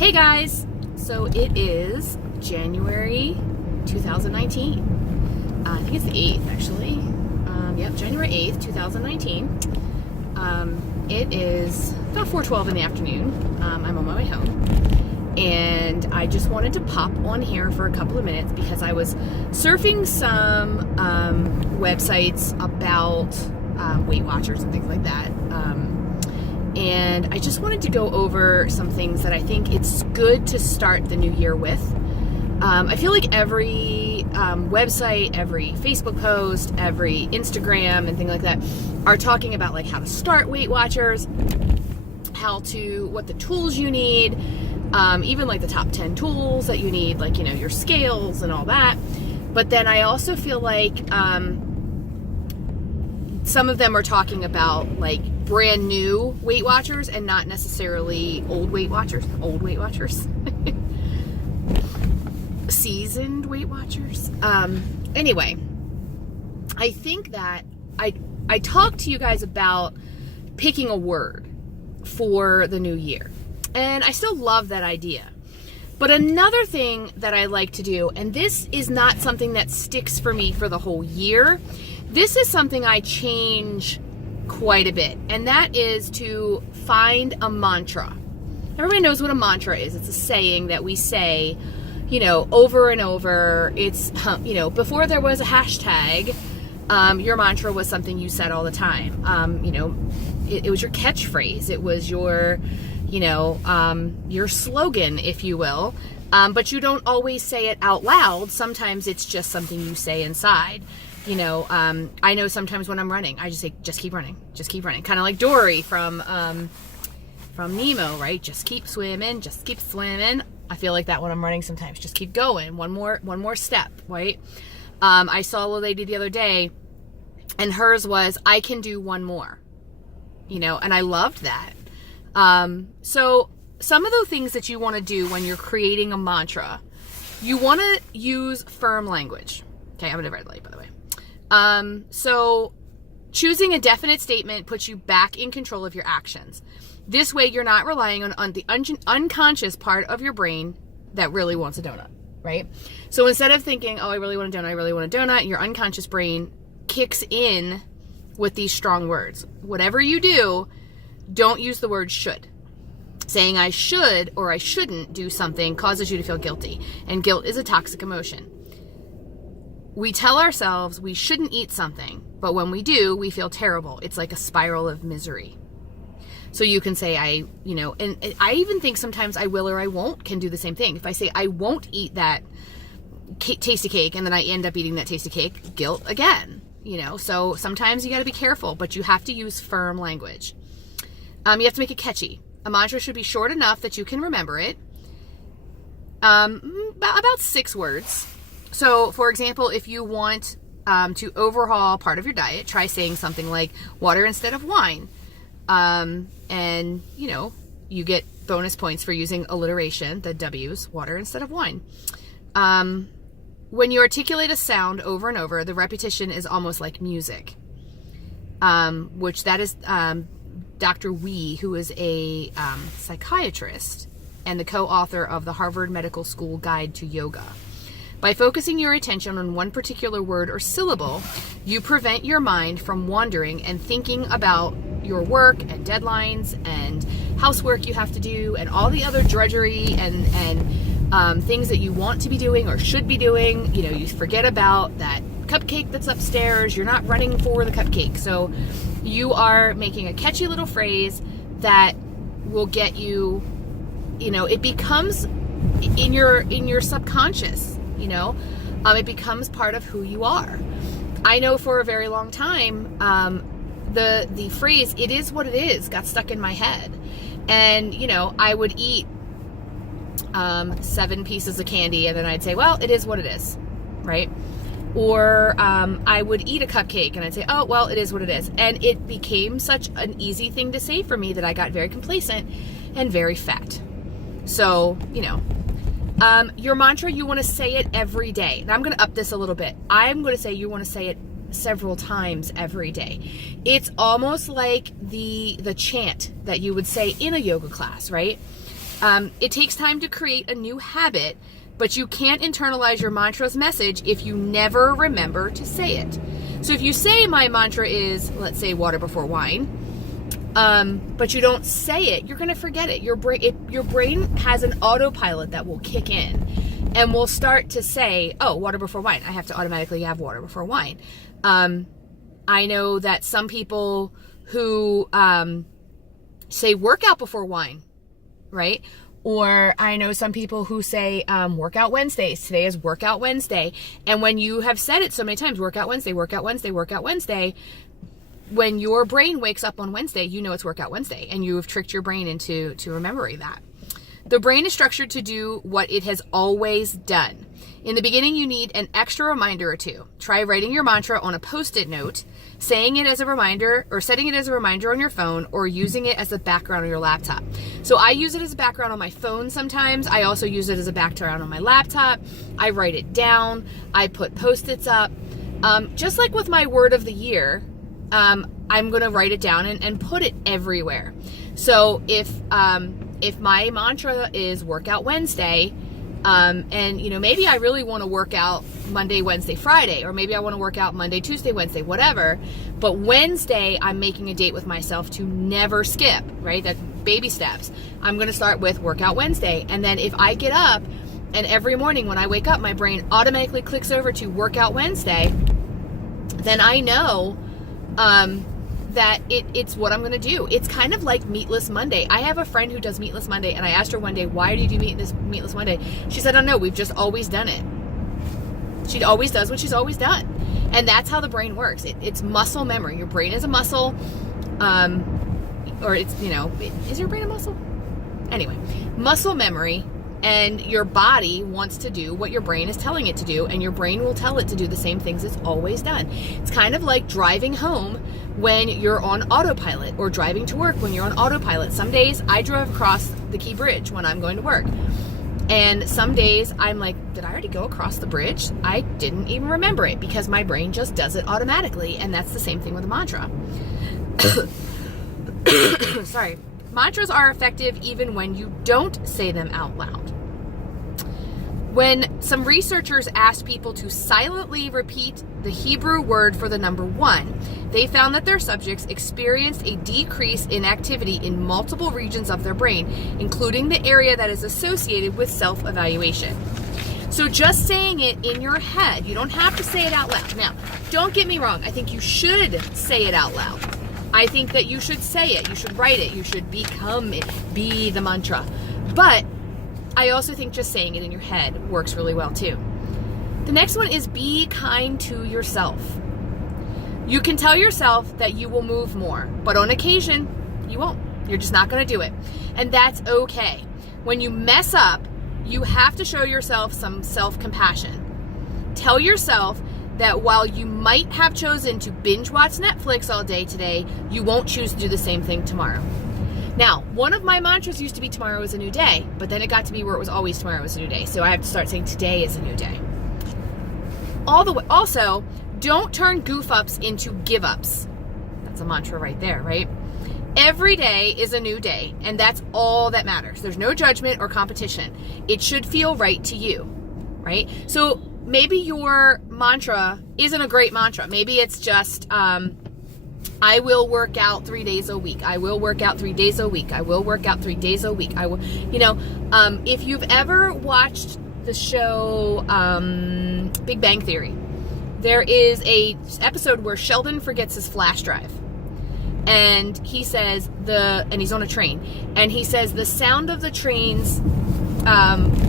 Hey guys, so it is January 2019. I think it's the 8th actually. Yep, January 8th, 2019. It is about 4:12 in the afternoon. I'm on my way home. And I just wanted to pop on here for a couple of minutes because I was surfing some websites about Weight Watchers and things like that. And I just wanted to go over some things that I think it's good to start the new year with. I feel like every website, every Facebook post, every Instagram and things like that are talking about like how to start Weight Watchers, what the tools you need, even like the top 10 tools that you need, like, you know, your scales and all that. But then I also feel like some of them are talking about like brand new Weight Watchers and not necessarily old Weight Watchers. Seasoned Weight Watchers. Anyway, I think that I talked to you guys about picking a word for the new year. And I still love that idea. But another thing that I like to do, and this is not something that sticks for me for the whole year, this is something I change quite a bit, and that is to find a mantra. Everybody knows what a mantra is. It's a saying that we say, you know, over and over. It's, you know, before there was a hashtag, your mantra was something you said all the time. You know, it was your catchphrase. It was your, you know, your slogan, if you will. But you don't always say it out loud. Sometimes it's just something you say inside. You know, I know sometimes when I'm running, I just say, just keep running, just keep running. Kind of like Dory from Nemo, right? Just keep swimming, just keep swimming. I feel like that when I'm running sometimes. Just keep going. One more step, right? I saw a lady the other day, and hers was, I can do one more. You know, and I loved that. So some of the things that you want to do when you're creating a mantra, you want to use firm language. Okay, I'm at a red light, by the way. So choosing a definite statement puts you back in control of your actions. This way, you're not relying on the unconscious part of your brain that really wants a donut, right? So instead of thinking, oh, I really want a donut, your unconscious brain kicks in with these strong words. Whatever you do, don't use the word should. Saying I should or I shouldn't do something causes you to feel guilty, and guilt is a toxic emotion. We tell ourselves we shouldn't eat something, but when we do, we feel terrible. It's like a spiral of misery. So you can say, and I even think sometimes I will or I won't can do the same thing. If I say I won't eat that tasty cake and then I end up eating that tasty cake, guilt again, you know. So sometimes you got to be careful, but you have to use firm language. You have to make it catchy. A mantra should be short enough that you can remember it. About 6 words. So, for example, if you want to overhaul part of your diet, try saying something like water instead of wine. And, you know, you get bonus points for using alliteration, the W's, water instead of wine. When you articulate a sound over and over, the repetition is almost like music, which that is Dr. Wee, who is a psychiatrist and the co-author of the Harvard Medical School Guide to Yoga. By focusing your attention on one particular word or syllable, you prevent your mind from wandering and thinking about your work and deadlines and housework you have to do and all the other drudgery and things that you want to be doing or should be doing. You know, you forget about that cupcake that's upstairs. You're not running for the cupcake. So you are making a catchy little phrase that will get you, you know, it becomes in your subconscious. You know, it becomes part of who you are. I know for a very long time, the phrase, it is what it is, got stuck in my head. And, you know, I would eat 7 pieces of candy and then I'd say, well, it is what it is, right? Or I would eat a cupcake and I'd say, oh, well, it is what it is. And it became such an easy thing to say for me that I got very complacent and very fat. So, you know, your mantra, you want to say it every day. And I'm going to up this a little bit. I'm going to say you want to say it several times every day. It's almost like the chant that you would say in a yoga class, right? It takes time to create a new habit, but you can't internalize your mantra's message if you never remember to say it. So if you say my mantra is, let's say, water before wine, but you don't say it, you're going to forget it. Your brain has an autopilot that will kick in and will start to say, oh, water before wine. I have to automatically have water before wine. I know that some people who say workout before wine, right? Or I know some people who say workout Wednesdays. Today is workout Wednesday. And when you have said it so many times, workout Wednesday, workout Wednesday, workout Wednesday, when your brain wakes up on Wednesday, you know it's workout Wednesday, and you have tricked your brain into remembering that. The brain is structured to do what it has always done. In the beginning, you need an extra reminder or two. Try writing your mantra on a Post-it note, saying it as a reminder, or setting it as a reminder on your phone, or using it as a background on your laptop. So I use it as a background on my phone sometimes. I also use it as a background on my laptop. I write it down. I put Post-its up. Just like with my word of the year, I'm going to write it down and put it everywhere. So if my mantra is workout Wednesday, and maybe I really want to work out Monday, Wednesday, Friday, or maybe I want to work out Monday, Tuesday, Wednesday, whatever. But Wednesday, I'm making a date with myself to never skip, right? That's baby steps. I'm going to start with workout Wednesday. And then if I get up and every morning when I wake up, my brain automatically clicks over to workout Wednesday, then I know that it's what I'm going to do. It's kind of like Meatless Monday. I have a friend who does Meatless Monday, and I asked her one day, why do you do Meatless Monday? She said, I don't know, we've just always done it. She always does what she's always done. And that's how the brain works. It's muscle memory. Your brain is a muscle, or it's, is your brain a muscle? Anyway, muscle memory. And your body wants to do what your brain is telling it to do, and your brain will tell it to do the same things it's always done. It's kind of like driving home when you're on autopilot, or driving to work when you're on autopilot. Some days I drove across the Key Bridge when I'm going to work. And some days I'm like, did I already go across the bridge? I didn't even remember it, because my brain just does it automatically. And that's the same thing with a mantra. Sorry. Mantras are effective even when you don't say them out loud. When some researchers asked people to silently repeat the Hebrew word for the number 1, they found that their subjects experienced a decrease in activity in multiple regions of their brain, including the area that is associated with self-evaluation. So just saying it in your head, you don't have to say it out loud. Now, don't get me wrong, I think you should say it out loud. I think that you should say it, you should write it, you should become it, be the mantra. But I also think just saying it in your head works really well too. The next one is be kind to yourself. You can tell yourself that you will move more, but on occasion, you won't. You're just not going to do it. And that's okay. When you mess up, you have to show yourself some self-compassion. Tell yourself that while you might have chosen to binge watch Netflix all day today, you won't choose to do the same thing tomorrow. Now, one of my mantras used to be tomorrow is a new day, but then it got to be where it was always tomorrow is a new day. So I have to start saying today is a new day. Also, don't turn goof ups into give ups. That's a mantra right there, right? Every day is a new day, and that's all that matters. There's no judgment or competition. It should feel right to you, right? So maybe your mantra isn't a great mantra. Maybe it's just, I will work out 3 days a week. I will work out 3 days a week. I will work out 3 days a week. I will, if you've ever watched the show Big Bang Theory, there is a episode where Sheldon forgets his flash drive. And he says and he's on a train, and he says the sound of the trains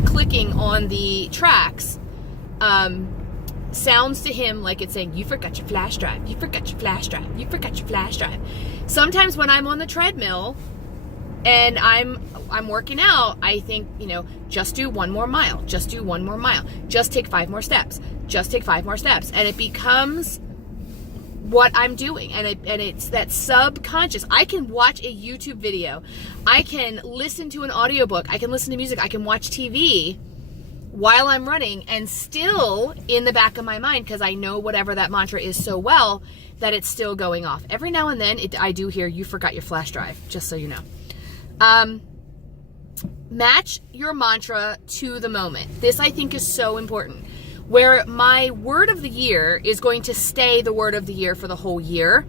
clicking on the tracks sounds to him like it's saying, you forgot your flash drive, you forgot your flash drive, you forgot your flash drive. Sometimes when I'm on the treadmill and I'm working out, I think, just do 1 more mile, just do 1 more mile, just take 5 more steps, just take 5 more steps. And it becomes what I'm doing, and it's that subconscious. I can watch a YouTube video, I can listen to an audiobook, I can listen to music, I can watch TV while I'm running, and still in the back of my mind, because I know whatever that mantra is so well, that it's still going off. Every now and then I do hear, you forgot your flash drive, just so you know. match your mantra to the moment. This I think is so important. Where my word of the year is going to stay the word of the year for the whole year,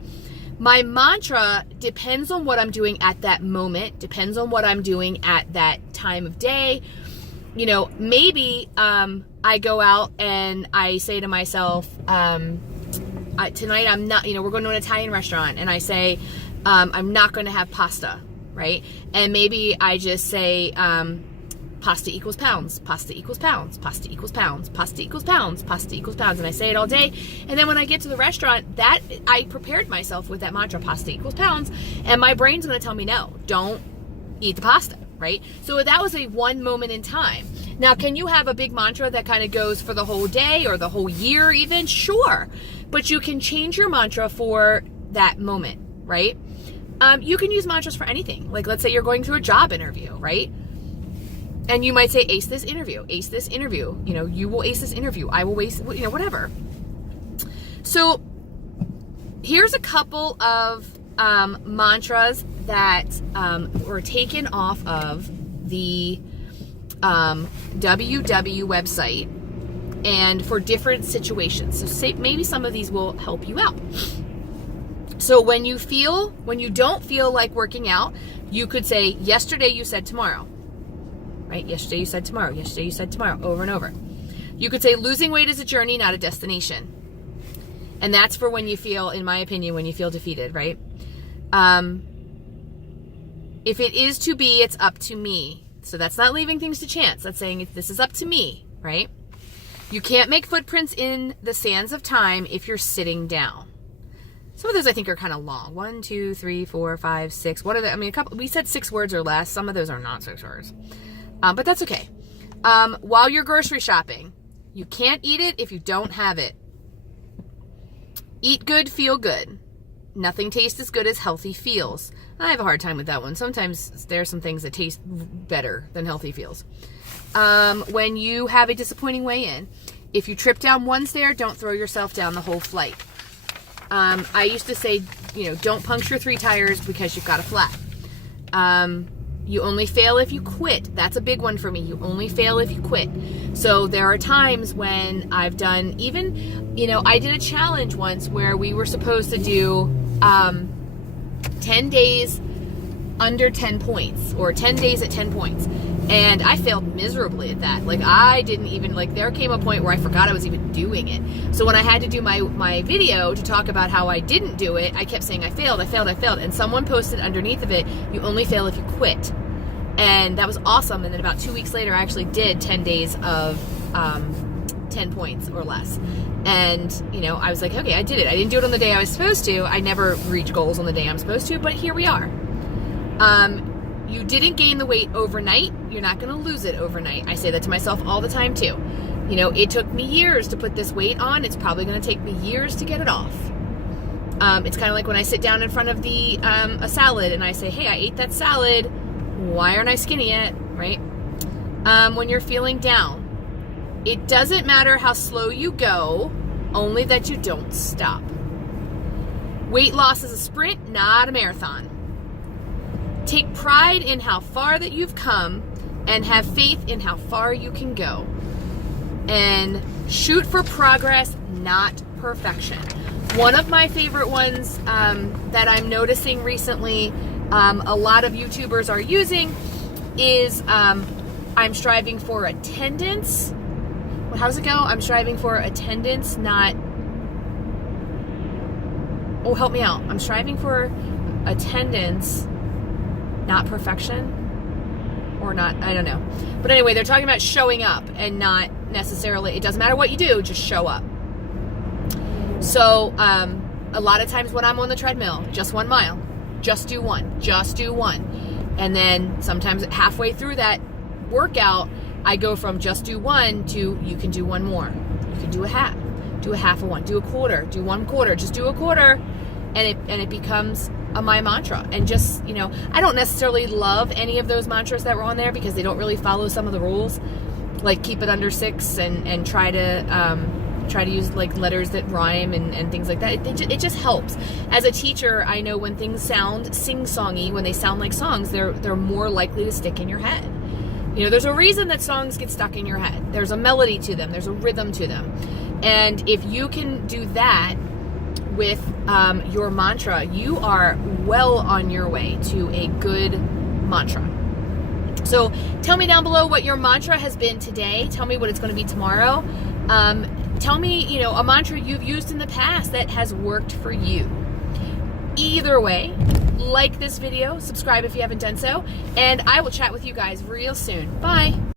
my mantra depends on what I'm doing at that moment, depends on what I'm doing at that time of day. You know, maybe I go out and I say to myself, tonight I'm not, we're going to an Italian restaurant, and I say, I'm not going to have pasta, right? And maybe I just say, pasta equals pounds, pasta equals pounds, pasta equals pounds, pasta equals pounds, pasta equals pounds. And I say it all day. And then when I get to the restaurant, that I prepared myself with that mantra, pasta equals pounds. And my brain's going to tell me, no, don't eat the pasta, right? So that was a one moment in time. Now, can you have a big mantra that kind of goes for the whole day or the whole year even? Sure. But you can change your mantra for that moment, right? You can use mantras for anything. Like, let's say you're going through a job interview, right? And you might say, ace this interview, ace this interview. You will ace this interview. I will ace, whatever. So here's a couple of mantras that were taken off of the WW website, and for different situations. So say maybe some of these will help you out. So when you don't feel like working out, you could say, yesterday you said tomorrow. Right? Yesterday you said tomorrow. Yesterday you said tomorrow, over and over. You could say losing weight is a journey, not a destination. And that's for when you feel, in my opinion, when you feel defeated, right? If it is to be, it's up to me. So that's not leaving things to chance. That's saying this is up to me, right? You can't make footprints in the sands of time if you're sitting down. Some of those I think are kind of long. 1, 2, 3, 4, 5, 6. What are they? I mean, a couple. We said 6 words or less. Some of those are not 6 words. But that's okay. While you're grocery shopping, you can't eat it if you don't have it. Eat good, feel good. Nothing tastes as good as healthy feels. I have a hard time with that one. Sometimes there are some things that taste better than healthy feels. When you have a disappointing weigh-in, if you trip down one stair, don't throw yourself down the whole flight. I used to say, don't puncture 3 tires because you've got a flat. You only fail if you quit. That's a big one for me. You only fail if you quit. So there are times when I've done even, I did a challenge once where we were supposed to do 10 days under 10 points, or 10 days at 10 points. And I failed miserably at that. Like, I didn't even, there came a point where I forgot I was even doing it. So when I had to do my video to talk about how I didn't do it, I kept saying I failed. And someone posted underneath of it, you only fail if you quit. And that was awesome. And then about 2 weeks later, I actually did 10 days of 10 points or less. And, I was like, okay, I did it. I didn't do it on the day I was supposed to. I never reach goals on the day I'm supposed to, but here we are. You didn't gain the weight overnight. You're not going to lose it overnight. I say that to myself all the time too. It took me years to put this weight on. It's probably going to take me years to get it off. It's kind of like when I sit down in front of a salad and I say, hey, I ate that salad. Why aren't I skinny yet? Right? When you're feeling down, it doesn't matter how slow you go, only that you don't stop. Weight loss is a sprint, not a marathon. Take pride in how far that you've come and have faith in how far you can go. And shoot for progress, not perfection. One of my favorite ones that I'm noticing recently, a lot of YouTubers are using is I'm striving for attendance. How does it go? I'm striving for attendance, not... Oh, help me out. I'm striving for attendance, not perfection, or not, I don't know. But anyway, they're talking about showing up and not necessarily, it doesn't matter what you do, just show up. So a lot of times when I'm on the treadmill, just 1 mile, just do one. And then sometimes halfway through that workout, I go from just do one to you can do one more. You can do a half of one, do a quarter, do 1 quarter, just do a quarter. And it becomes my mantra. And just, I don't necessarily love any of those mantras that were on there because they don't really follow some of the rules, like keep it under 6 and try to use like letters that rhyme and things like that. It just helps. As a teacher, I know when things sound sing-songy, when they sound like songs, they're more likely to stick in your head. You know, there's a reason that songs get stuck in your head. There's a melody to them. There's a rhythm to them. And if you can do that with your mantra, you are well on your way to a good mantra. So tell me down below what your mantra has been today. Tell me what it's going to be tomorrow. Tell me, you know, a mantra you've used in the past that has worked for you. Either way, like this video, subscribe if you haven't done so, and I will chat with you guys real soon. Bye.